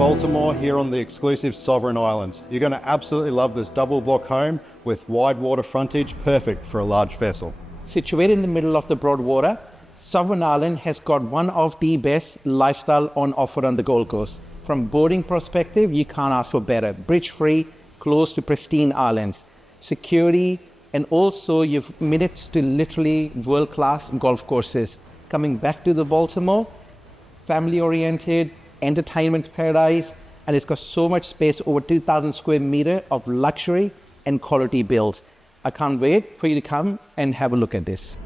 Baltimore here on the exclusive Sovereign Islands. You're going to absolutely love this double block home with wide water frontage, perfect for a large vessel. Situated in the middle of the broad water, Sovereign Island has got one of the best lifestyle on offer on the Gold Coast. From boarding perspective, you can't ask for better. Bridge-free, close to pristine islands. Security, and also you've minutes to literally world-class golf courses. Coming back to the Baltimore, family-oriented, entertainment paradise, and it's got so much space, over 2,000 square meter of luxury and quality builds. I can't wait for you to come and have a look at this.